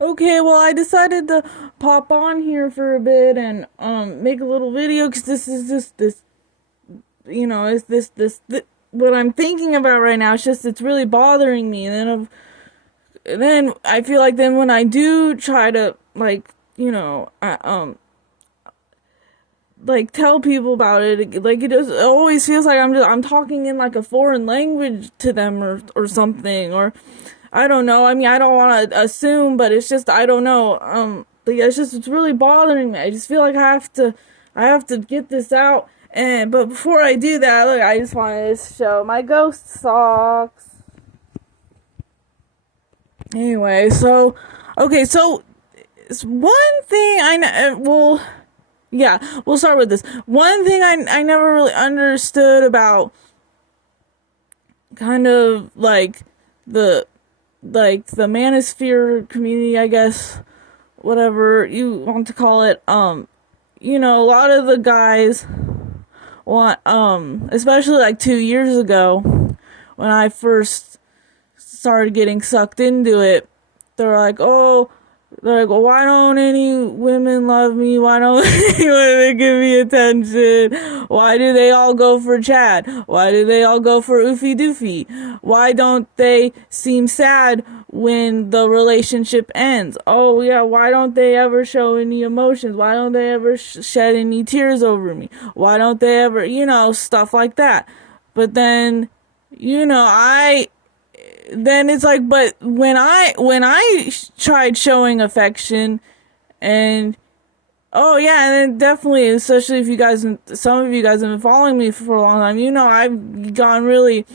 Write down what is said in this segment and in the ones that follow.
Okay, well, I decided to pop on here for a bit and make a little video because this is just this, is this what I'm thinking about right now. It's just it's really bothering me, and then I feel like then when I do try to like tell people about it, like it always feels like I'm talking in like a foreign language to them or something, or I don't know. I mean, I don't want to assume, but it's just I don't know. But yeah, it's really bothering me. I just feel like I have to get this out. And but before I do that, look, I just wanted to show my ghost socks. Anyway, so okay, so it's one thing I know. Well, yeah, we'll start with this. One thing I never really understood about kind of the the Man0sphere community, I guess, whatever you want to call it. A lot of the guys want, especially like 2 years ago, when I first started getting sucked into it, they're like, oh, they're like, well, why don't any women love me? Why don't any women give me attention? Why do they all go for Chad? Why do they all go for Oofy Doofy? Why don't they seem sad when the relationship ends? Oh, yeah, why don't they ever show any emotions? Why don't they ever shed any tears over me? Why don't they ever, stuff like that? But then, I then it's like, but when I tried showing affection, and oh yeah, and then definitely, especially if some of you guys have been following me for a long time, I've gotten really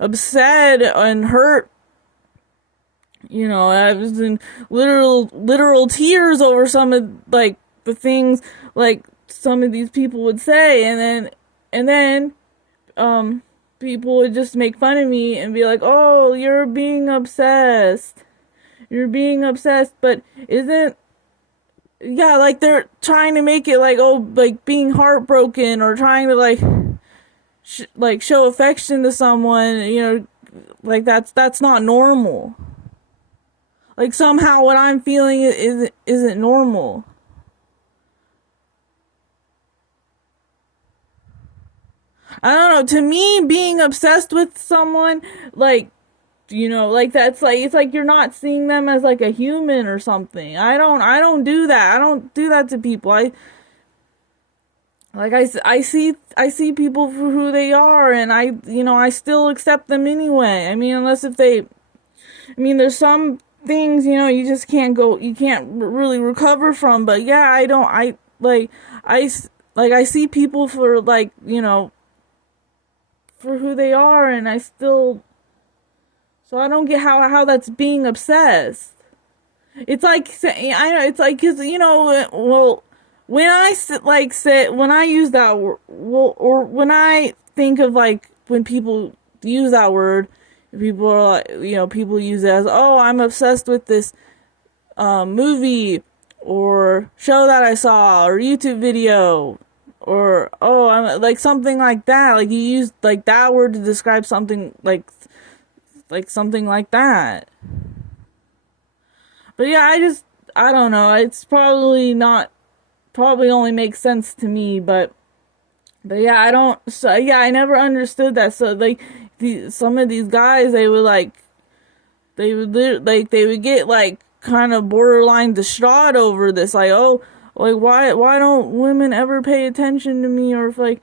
upset and hurt. I was in literal tears over some of like the things like some of these people would say, and then people would just make fun of me and be like, "Oh, you're being obsessed. You're being obsessed." But isn't yeah, like they're trying to make it like, oh, like being heartbroken or trying to like show affection to someone, like that's not normal. Like somehow what I'm feeling isn't normal. I don't know. To me, being obsessed with someone, like like that's like it's like you're not seeing them as like a human or something. I don't do that. I don't do that to people. I see people for who they are, and I still accept them anyway. I mean, unless if they I mean, there's some things, you just you can't really recover from, but yeah, I don't I I see people for for who they are, and I still so I don't get how that's being obsessed. It's like I know it's like because well when say when I use that word, well, or when I think of like when people use that word, people are like people use it as, oh, I'm obsessed with this movie or show that I saw or YouTube video, or oh, I'm like something like that. Like you use like that word to describe something like something like that. But yeah, I don't know. It's probably not probably only makes sense to me, but yeah, I don't. So yeah, I never understood that. So like, some of these guys, they would get like kind of borderline distraught over this. Like, oh, like why don't women ever pay attention to me, or if like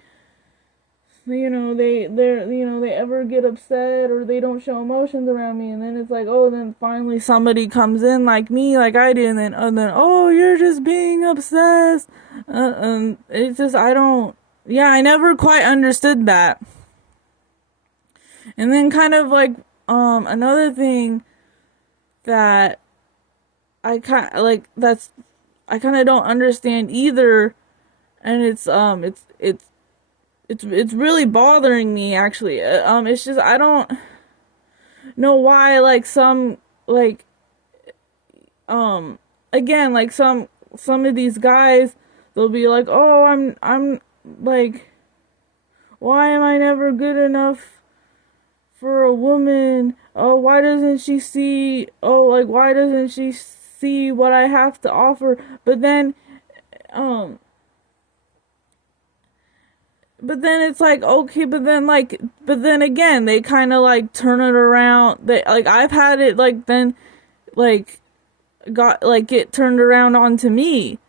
they ever get upset or they don't show emotions around me, and then it's like, oh, then finally somebody comes in like me, like I did, and then oh, you're just being obsessed. And it's just I don't. Yeah, I never quite understood that. And then kind of like another thing that I kind of don't understand either, and it's really bothering me actually. It's just I don't know why like some like again like some of these guys, they'll be like, oh, I'm like, why am I never good enough for a woman? Oh, why doesn't she see? Oh, like why doesn't she see what I have to offer. Um but then it's like, okay, but then again, they kind of like turn it around. They like, I've had it like, then like got like get turned around onto me.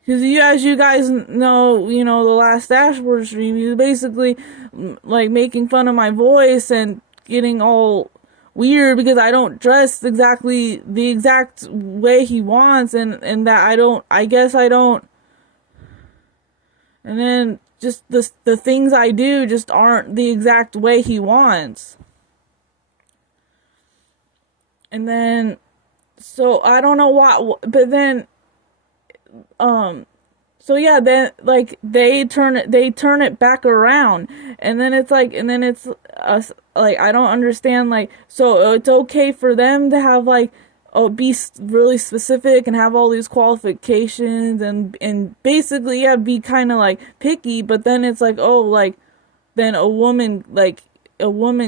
Because as you guys know, the last dashboard stream, he was basically like making fun of my voice and getting all weird because I don't dress exactly the exact way he wants, and that I guess I don't. And then just the things I do just aren't the exact way he wants. And then, so I don't know why, but then, so yeah, then like they turn it back around, and then it's like, and then it's like, I don't understand, like, so it's okay for them to have like, oh, be really specific and have all these qualifications and basically, yeah, be kind of like picky, but then it's like, oh, like, then a woman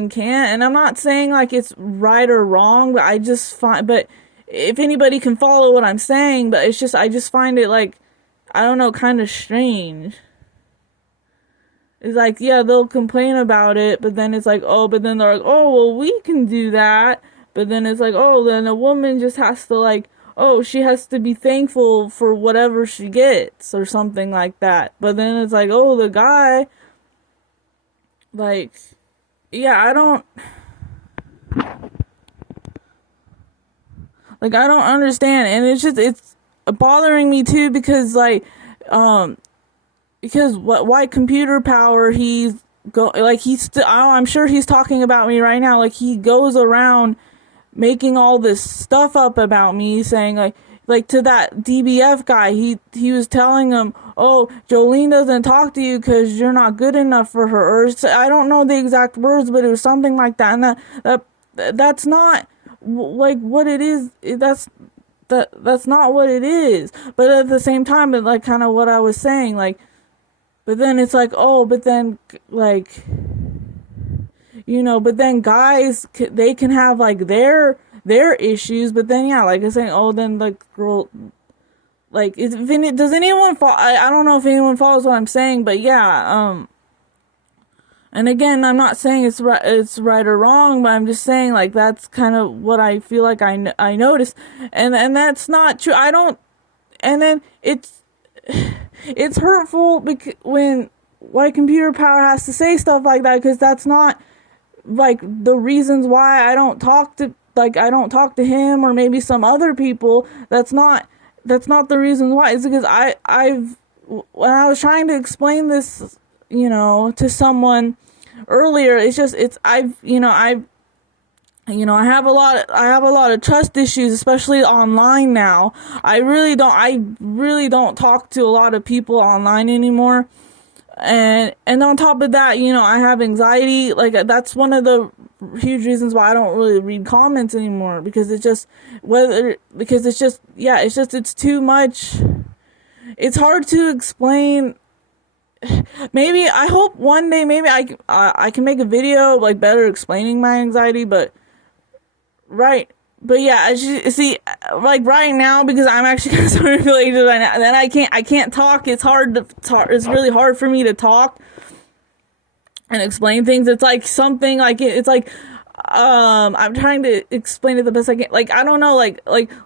can't. And I'm not saying like it's right or wrong, but I just find, but if anybody can follow what I'm saying, but it's just, I just find it like, I don't know, kind of strange. It's like, yeah, they'll complain about it, but then it's like, oh, but then they're like, oh, well, we can do that. But then it's like, oh, then a woman just has to like, oh, she has to be thankful for whatever she gets or something like that. But then it's like, oh, the guy, like, yeah, I don't understand. And it's bothering me too because like, because why computer power, I'm sure he's talking about me right now. Like, he goes around making all this stuff up about me, saying like to that DBF guy, he was telling him, oh, Jolene doesn't talk to you because you're not good enough for her, or I don't know the exact words, but it was something like that. And that's not like what it is. That's not what it is. But at the same time, it's like kind of what I was saying, like, but then it's like, oh, but then like, but then guys, they can have like their issues, but then yeah, like I was saying, oh, then like girl, like, does anyone I don't know if anyone follows what I'm saying, but yeah, and again, I'm not saying it's right or wrong, but I'm just saying like that's kind of what I feel like I noticed, and that's not true. I don't, and then it's hurtful because when why computer power has to say stuff like that, because that's not like the reasons why I don't talk to him or maybe some other people. That's not the reason why. It's because I've when I was trying to explain this, to someone earlier, I have a lot of trust issues, especially online now. I really don't talk to a lot of people online anymore. And on top of that, I have anxiety. Like, that's one of the huge reasons why I don't really read comments anymore, because it's too much. It's hard to explain. Maybe I hope one day maybe I can make a video like better explaining my anxiety, but yeah, as you see, like right now, because I'm actually kind of starting to feel anxious right now, and then I can't talk. It's hard to talk. It's really hard for me to talk and explain things. It's like something like it's like I'm trying to explain it the best I can. Like, I don't know,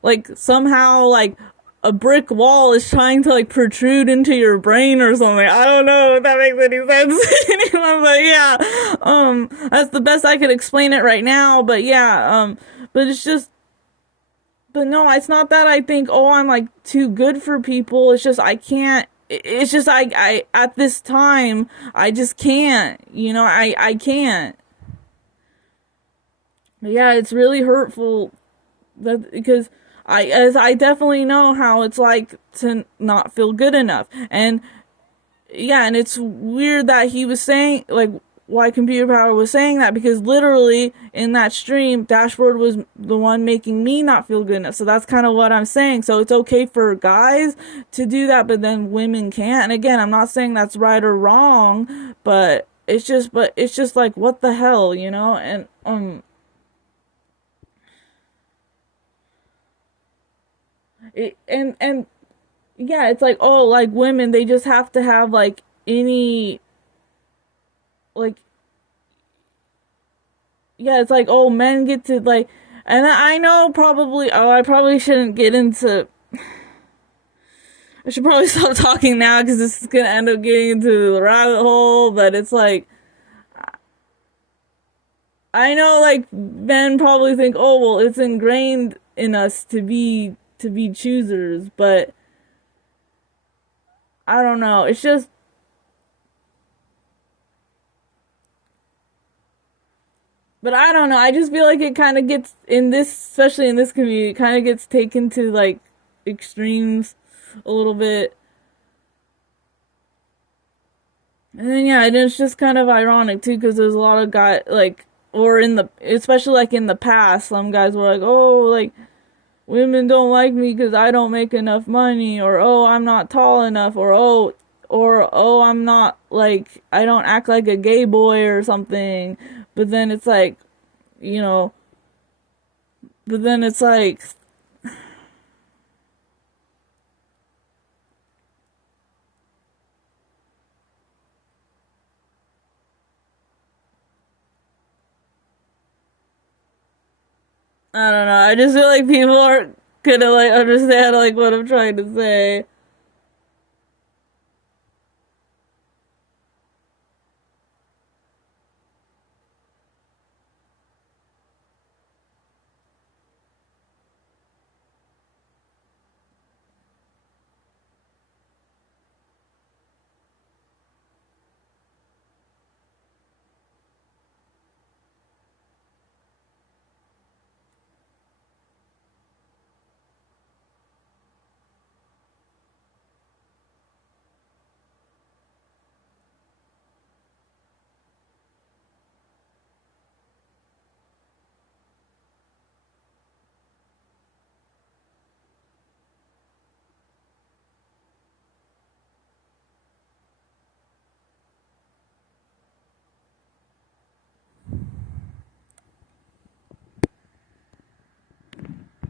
like somehow like a brick wall is trying to like protrude into your brain or something. I don't know if that makes any sense. But yeah, that's the best I could explain it right now. But yeah, but it's just, but no, it's not that I think, oh, I'm like too good for people. It's just I can't. It's just I at this time I just can't. I can't. But yeah, it's really hurtful because I definitely know how it's like to not feel good enough. And yeah, and it's weird that he was saying, like, why computer power was saying that, because literally in that stream, Dashboard was the one making me not feel good enough. So that's kind of what I'm saying. So it's okay for guys to do that, but then women can't. And again, I'm not saying that's right or wrong, but it's just like, what the hell, And And yeah, it's like, oh, like women, they just have to have like any, like, yeah, it's like, oh, men get to like, and I know probably, oh, I probably shouldn't get into, I should probably stop talking now because this is gonna end up getting into the rabbit hole. But it's like, I know like men probably think, oh, well, it's ingrained in us to be choosers, but I don't know. It's just, but I don't know. I just feel like it kind of gets in this, especially in this community, it kind of gets taken to like extremes a little bit. And then yeah, and it's just kind of ironic too because there's a lot of guys like, or in the, especially like in the past, some guys were like, oh, like women don't like me because I don't make enough money, or oh, I'm not tall enough, or oh, I'm not like, I don't act like a gay boy or something. But then it's like, you know, but then it's like, I don't know. I just feel like people are gonna like understand like what I'm trying to say.